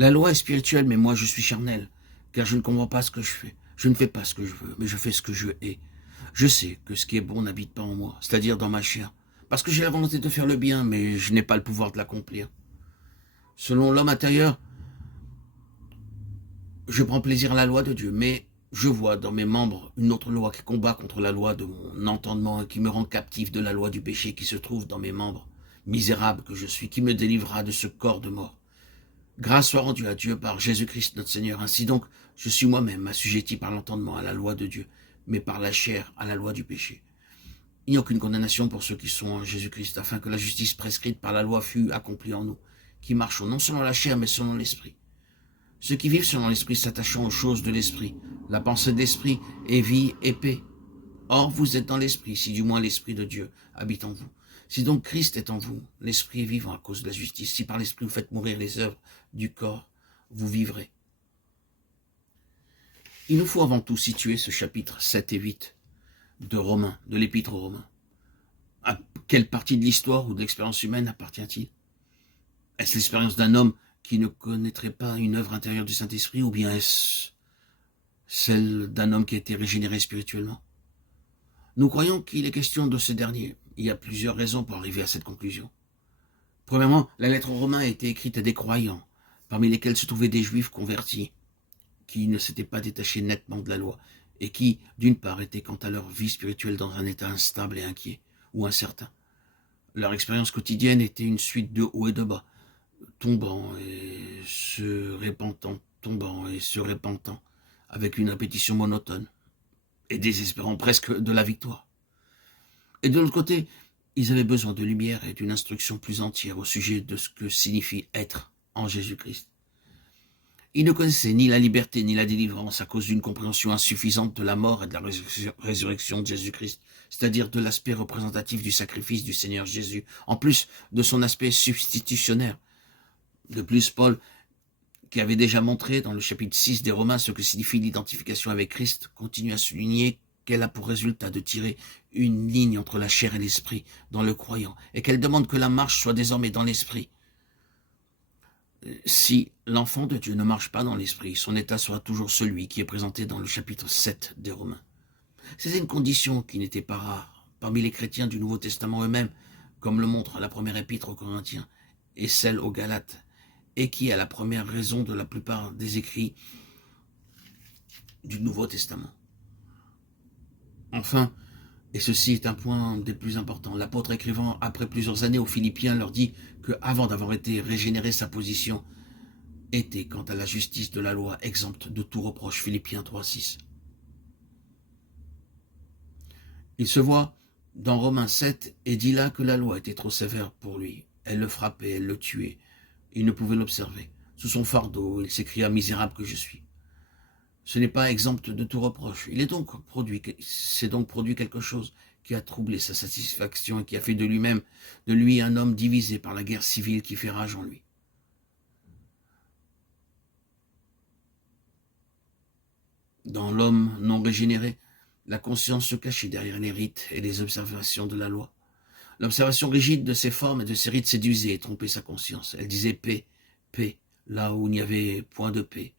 La loi est spirituelle, mais moi je suis charnel, car je ne comprends pas ce que je fais. Je ne fais pas ce que je veux, mais je fais ce que je hais. Je sais que ce qui est bon n'habite pas en moi, c'est-à-dire dans ma chair, parce que j'ai la volonté de faire le bien, mais je n'ai pas le pouvoir de l'accomplir. Selon l'homme intérieur, je prends plaisir à la loi de Dieu, mais je vois dans mes membres une autre loi qui combat contre la loi de mon entendement et qui me rend captif de la loi du péché qui se trouve dans mes membres. Misérable que je suis, qui me délivrera de ce corps de mort? Grâce soit rendue à Dieu par Jésus-Christ notre Seigneur. Ainsi donc, je suis moi-même assujetti par l'entendement à la loi de Dieu, mais par la chair à la loi du péché. Il n'y a aucune condamnation pour ceux qui sont en Jésus-Christ, afin que la justice prescrite par la loi fût accomplie en nous, qui marchons non selon la chair, mais selon l'esprit. Ceux qui vivent selon l'esprit s'attachant aux choses de l'esprit. La pensée de l'esprit est vie et paix. Or, vous êtes dans l'esprit, si du moins l'esprit de Dieu habite en vous. Si donc Christ est en vous, l'esprit est vivant à cause de la justice. Si par l'esprit vous faites mourir les œuvres du corps, vous vivrez. Il nous faut avant tout situer ce chapitre 7 et 8 de Romains, de l'épître aux Romains. À quelle partie de l'histoire ou de l'expérience humaine appartient-il? Est-ce l'expérience d'un homme qui ne connaîtrait pas une œuvre intérieure du Saint-Esprit, ou bien est-ce celle d'un homme qui a été régénéré spirituellement? Nous croyons qu'il est question de ce dernier. Il y a plusieurs raisons pour arriver à cette conclusion. Premièrement, la lettre aux Romains a été écrite à des croyants, parmi lesquels se trouvaient des Juifs convertis, qui ne s'étaient pas détachés nettement de la loi, et qui, d'une part, étaient quant à leur vie spirituelle dans un état instable et inquiet, ou incertain. Leur expérience quotidienne était une suite de hauts et de bas, tombant et se repentant, avec une répétition monotone, et désespérant presque de la victoire. Et de l'autre côté, ils avaient besoin de lumière et d'une instruction plus entière au sujet de ce que signifie être en Jésus-Christ. Ils ne connaissaient ni la liberté ni la délivrance à cause d'une compréhension insuffisante de la mort et de la résurrection de Jésus-Christ, c'est-à-dire de l'aspect représentatif du sacrifice du Seigneur Jésus, en plus de son aspect substitutionnaire. De plus, Paul, qui avait déjà montré dans le chapitre 6 des Romains ce que signifie l'identification avec Christ, continue à souligner qu'elle a pour résultat de tirer une ligne entre la chair et l'esprit dans le croyant, et qu'elle demande que la marche soit désormais dans l'esprit. Si l'enfant de Dieu ne marche pas dans l'esprit, son état sera toujours celui qui est présenté dans le chapitre 7 des Romains. C'est une condition qui n'était pas rare parmi les chrétiens du Nouveau Testament eux-mêmes, comme le montre la première épître aux Corinthiens et celle aux Galates, et qui est la première raison de la plupart des écrits du Nouveau Testament. Enfin, et ceci est un point des plus importants, l'apôtre écrivant après plusieurs années aux Philippiens leur dit que avant d'avoir été régénéré, sa position était, quant à la justice de la loi, exempte de tout reproche. Philippiens 3,6. Il se voit dans Romains 7 et dit là que la loi était trop sévère pour lui. Elle le frappait, elle le tuait. Il ne pouvait l'observer. Sous son fardeau, il s'écria « Misérable que je suis ». Ce n'est pas exempt de tout reproche. C'est donc produit quelque chose qui a troublé sa satisfaction et qui a fait de lui un homme divisé par la guerre civile qui fait rage en lui. Dans l'homme non régénéré, la conscience se cachait derrière les rites et les observations de la loi. L'observation rigide de ses formes et de ses rites séduisait et trompait sa conscience. Elle disait paix, paix, là où il n'y avait point de paix.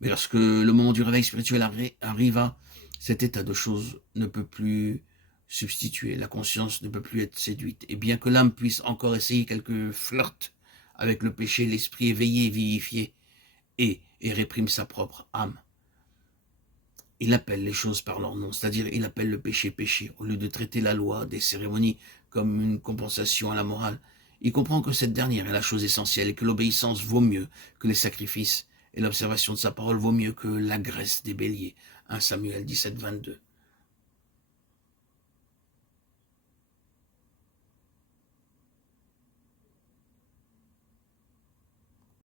Mais lorsque le moment du réveil spirituel arriva, cet état de choses ne peut plus substituer. La conscience ne peut plus être séduite. Et bien que l'âme puisse encore essayer quelques flirts avec le péché, l'esprit éveillé et vivifié et réprime sa propre âme. Il appelle les choses par leur nom, c'est-à-dire il appelle le péché péché. Au lieu de traiter la loi des cérémonies comme une compensation à la morale, il comprend que cette dernière est la chose essentielle et que l'obéissance vaut mieux que les sacrifices et l'observation de sa parole vaut mieux que la graisse des béliers. 1 Samuel 17, 22.